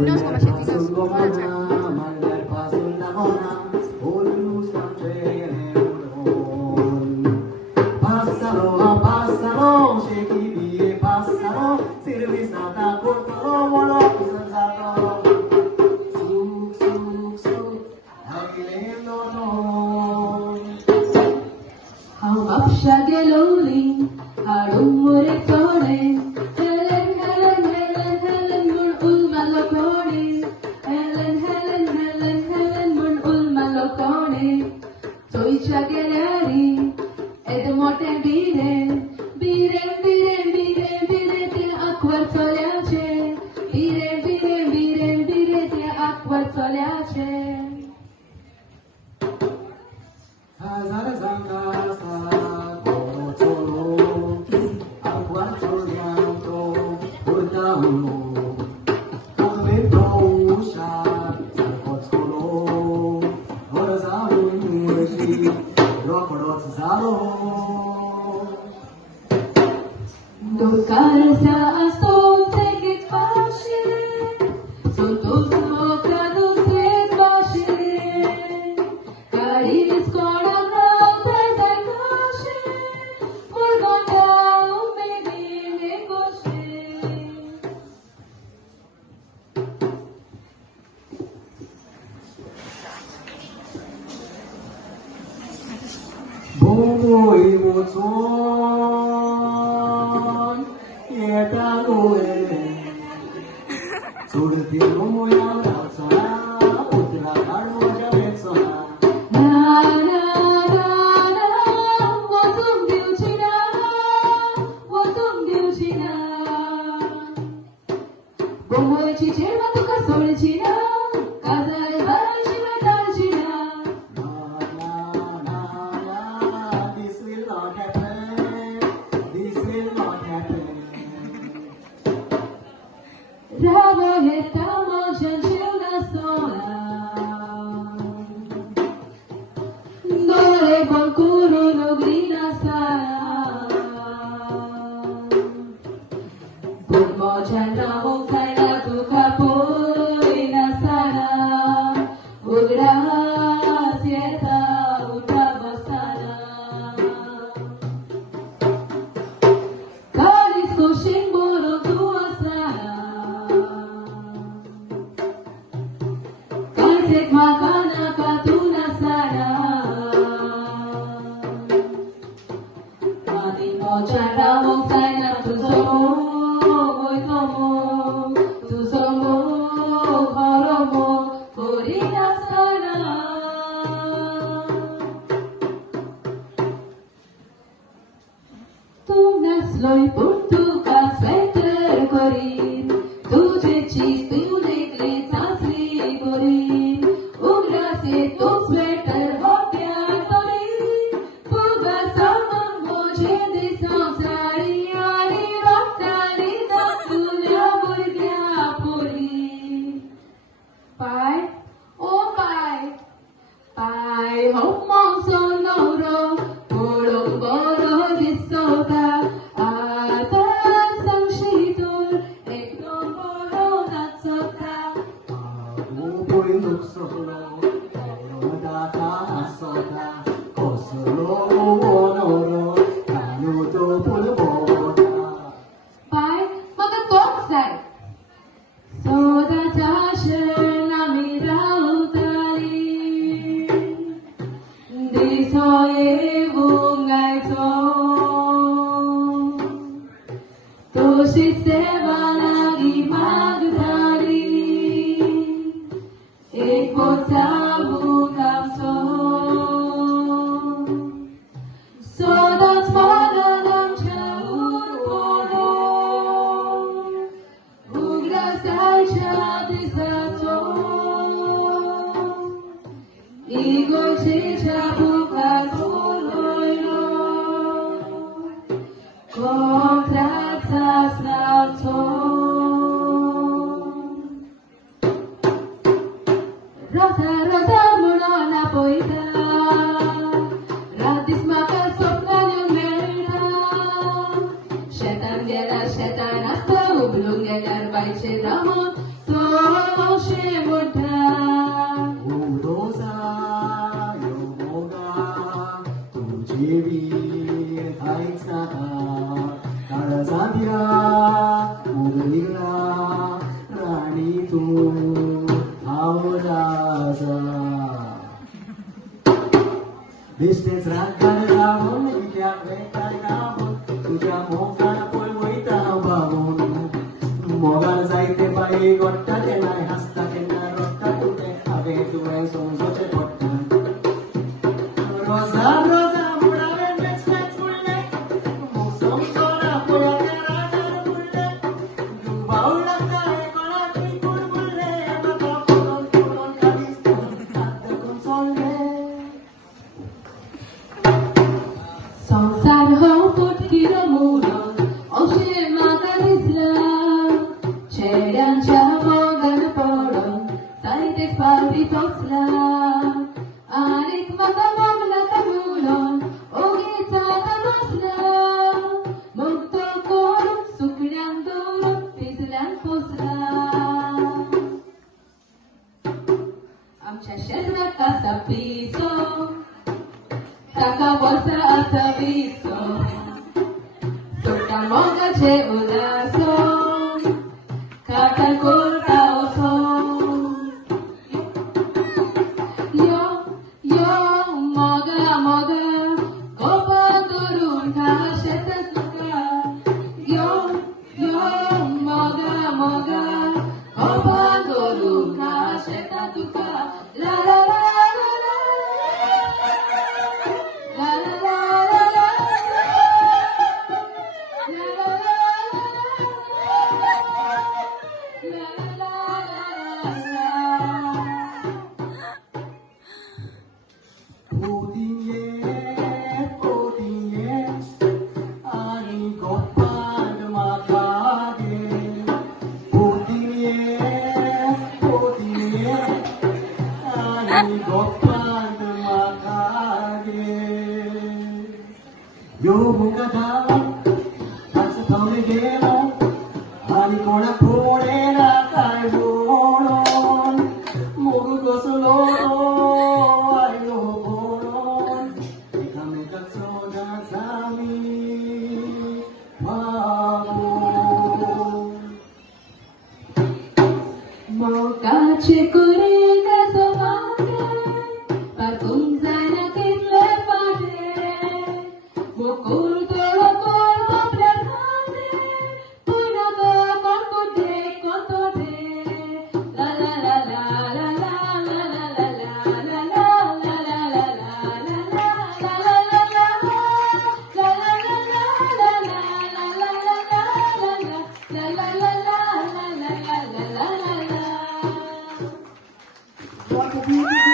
Tignos como se tignos. Passalo, shake it, passalo, servizata, portalo, volo, sensato. Suk, agilendo no. How Babsha Geloli, Harumure Tore, Helen, Mun Ulmalokone, Helen, Mun Ulmalokone, Toicha Gelari, Edmote Bire, te Aquar Soliace, Bire, te Aquar Soliace. Hazara zangasa, gotolo, aquatorianto, portaulo, calvento usha, zarkotolo, horazalo inuji, rokorot zalo. Dokar sa aston tegit pashe, suntos mokados tek pashe, karis koram rauta zakashe, morgonda umedine koshe. Bomo emotion, yetaloe. Surtino moya ratsona, utra karmo javetsona. Na, votum diuchina, Bomoy chichema tuka solchina, kazare barchina darchina. This will not happen. This will not happen. Rava retama janjuna sola. Dole bankuru logrina sara. Budmo jana kaina tuka poina sara. Ugra sieta utabasara. Karis kushimboro tua sara. Kaitek makana katuna sara. Mati mocha ramo kaina tu somo, moi tomo, tu somo, horomo, korina sara. Tu nasloi puntu ka sweater korin, tuje cheese tu negli tasli borin, ugra se tu sweater hopya torin, puga samam moje de sansari ari rottari da tulya burgya puri. Pai, oh pai, homong sonoro, bolong boro disota, atan sang shitur, ekdom boro natsota. Upoy nuksolo, data asota, kosolo onoro, kanuto pulbota. Pai, magatoksay. Soda tasher nami rautari, di soye bungay to. Toshi seva lagi magdari, ekot sa bukam so. Soda's father ng chaun polo, ugra salcha disato, igor chicha bukas uloyo, kontrat sa snato. Rosa mula na poita, ratis maka sopna yung merda. Shetan asta ublung gelar bai shetamo, to मोठे मोठा उदोसा योगा तुझे वीर खायचा काळजाद्या मुरलीला राणी तू आवडाचा दिसतेच रागार राहून इत्या वेटार गावून तुझ्या मोगान पळवयता भावून मोगान जायते बाई गोट्टा ते नाही हसता तेन्ना रडटा तुटे हावे तुवें समजोचें पडटा रोजा रोजा मुडावे मेच मेच उरले मोसम सोरा पळया त्या रागार बुडले बावळा काय कोणाकूय कुडबुडले म्हाका पळोवन पळोवन काळीज हात धरून सोडले संसार हो पोटकीरो मुडो अशें म्हाका दिसला चेड्यांच्या मोगान पडून जायतेच फावटी पोसला आनीक म्हाका मोगनाका म्हणून ओगीच आतां बसला मुक्तो करून सुकण्यान दवरून पिसल्यान पोसला आमच्या शेजराक आसा पिसो ताका वर्सां आसा विसो सुट्टा मोगाचे उलासो काटार कोरता असो यो यो मोगा मोगा गोपा करून खा शेतांत तुका यो यो मोगा मोगा गोपा करून खा शेतांत तुका ला ला ला ला ला La la la la la la la पोतिये आणि गोपाल मागे पोतिये आणि गोपाल मागे यो मुगदा ताच पावले गेलो आणि कोणा फोडेना काय बोलून मोग कसलो आयो बोलून एकामेकाक सोदाच आमी भावून मोगाचे कुरे कसो मागे पारकूंक जायना कितले फाटे मोकूळ तोळो कोण कोपऱ्यार खांदे पुयना तो कोण कुड्डे कोण तोटे ला ला ला ला ला ला ला ला ला ला ला ला ला ला ला What a beauty.